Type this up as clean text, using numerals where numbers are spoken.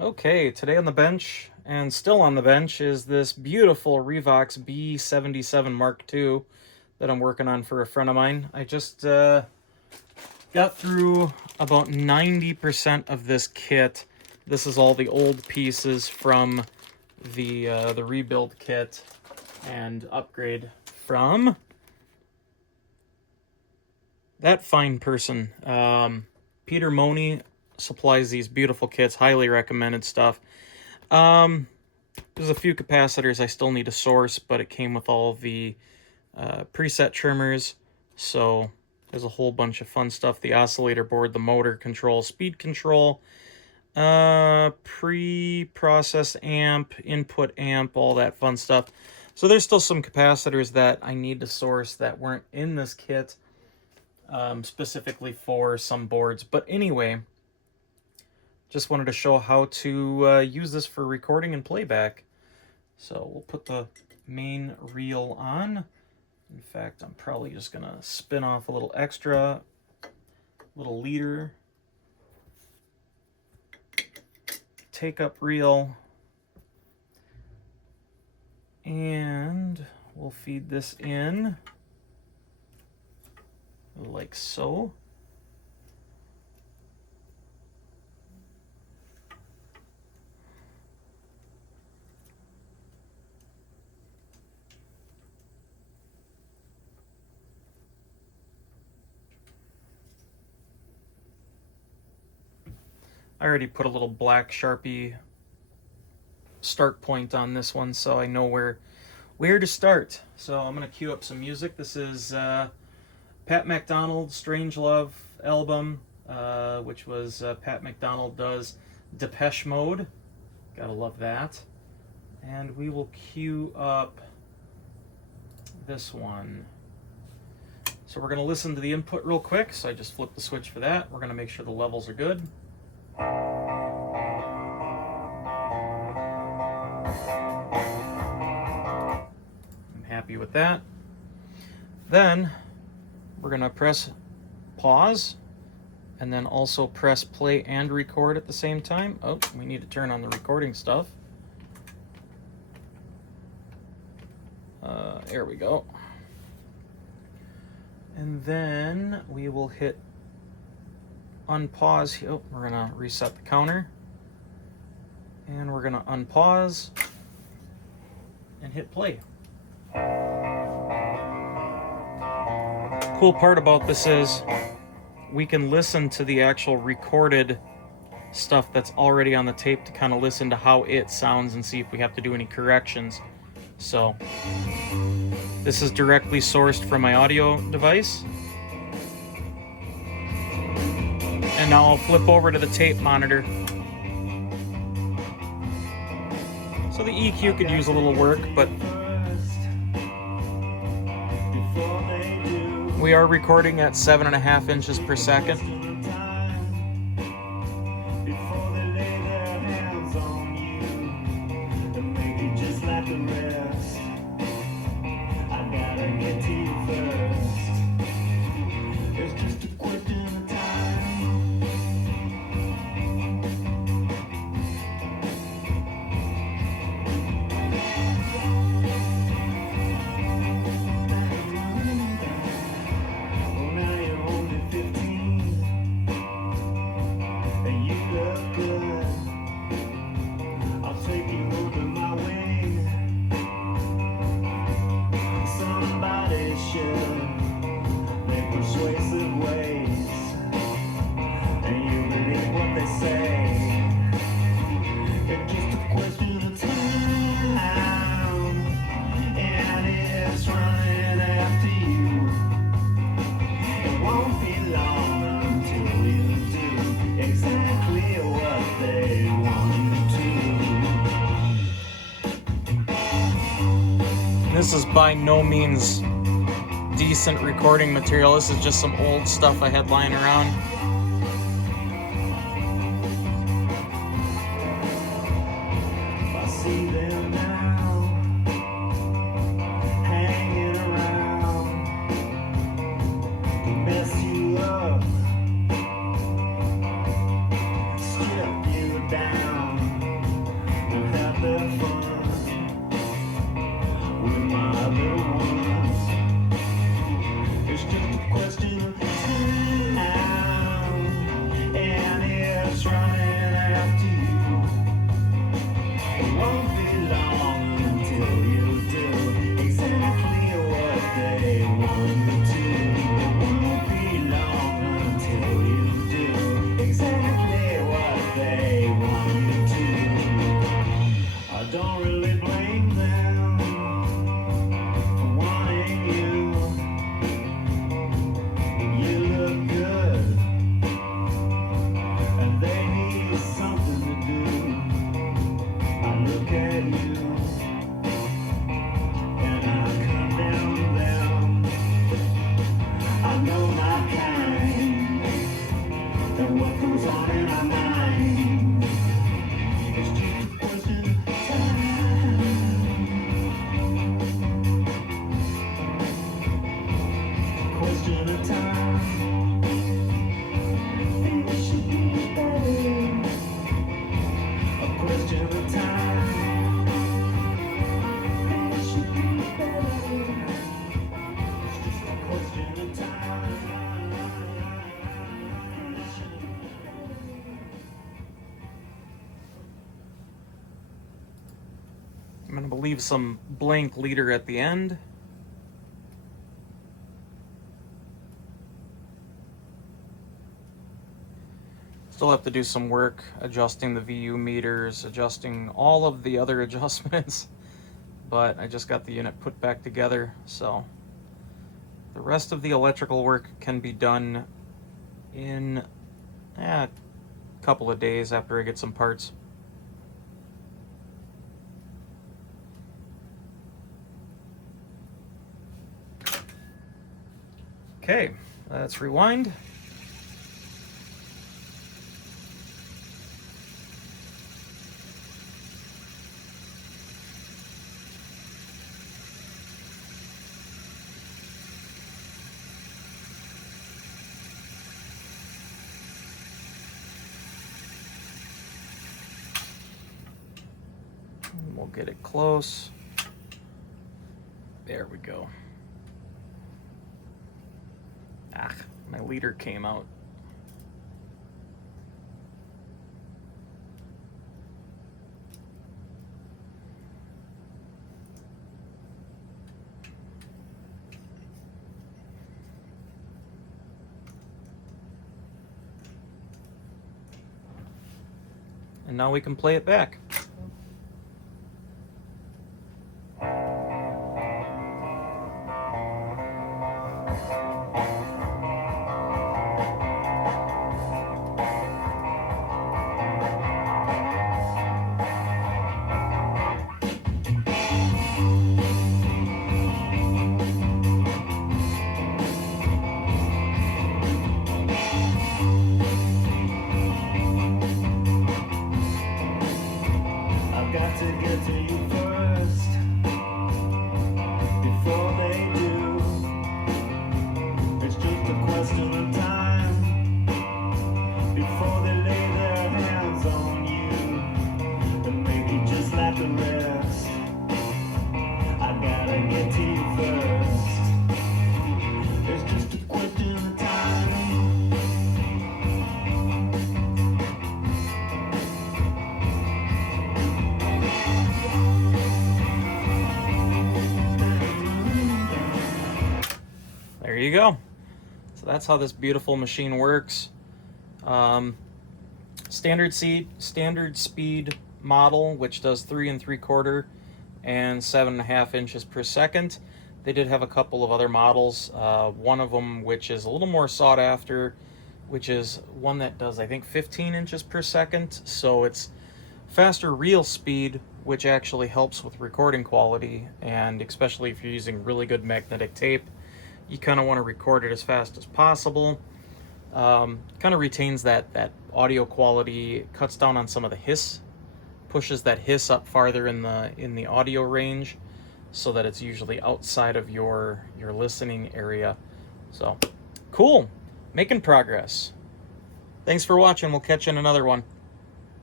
Okay, today on the bench, and still on the bench, is this beautiful Revox B77 MK II that I'm working on for a friend of mine. I just got through about 90% of this kit. This is all the old pieces from the rebuild kit and upgrade from that fine person. Peter Money supplies these beautiful kits, highly recommended stuff. There's a few capacitors I still need to source, but it came with all the preset trimmers, so there's a whole bunch of fun stuff. The oscillator board, the motor control, speed control, pre-process amp, input amp, all that fun stuff. So there's still some capacitors that I need to source that weren't in this kit, specifically for some boards. But anyway, just wanted to show how to use this for recording and playback. So we'll put the main reel on. In fact, I'm probably just gonna spin off a little extra, little leader, take up reel, and we'll feed this in like so. I already put a little black Sharpie start point on this one, so I know where to start. So I'm going to cue up some music. This is Pat Macdonald, Strange Love album, which was Pat Macdonald does Depeche Mode. Gotta love that. And we will cue up this one. So we're going to listen to the input real quick. So I just flip the switch for that. We're going to make sure the levels are good. I'm happy with that. Then we're going to press pause and then also press play and record at the same time. Oh, we need to turn on the recording stuff. There we go. And then we will hit unpause. Oh, we're gonna reset the counter. And we're gonna unpause and hit play. Cool part about this is we can listen to the actual recorded stuff that's already on the tape to kind of listen to how it sounds and see if we have to do any corrections. So this is directly sourced from my audio device. And now I'll flip over to the tape monitor. So the EQ could use a little work, but we are recording at 7.5 inches per second. This is by no means decent recording material. This is just some old stuff I had lying around. I see them now, hanging around to mess you up, strip you down. going to leave some blank leader at the end. Still have to do some work adjusting the VU meters, adjusting all of the other adjustments, but I just got the unit put back together, so the rest of the electrical work can be done in a couple of days after I get some parts. Okay, let's rewind. We'll get it close. There we go. Ah, my leader came out. And now we can play it back. To get to you first before they do. It's just a question of time before they lay their hands on you and make you just like the rest. I gotta get to you first. It's just a question of time. There you go. So that's how this beautiful machine works. Standard speed model, which does 3 3/4 and 7.5 inches per second. They did have a couple of other models. One of them, which is a little more sought after, which is one that does, I think, 15 inches per second. So it's faster reel speed, which actually helps with recording quality, and especially if you're using really good magnetic tape, you kind of want to record it as fast as possible. Kind of retains that audio quality, cuts down on some of the hiss, pushes that hiss up farther in the audio range, so that it's usually outside of your listening area. So cool, making progress. Thanks for watching. We'll catch you in another one.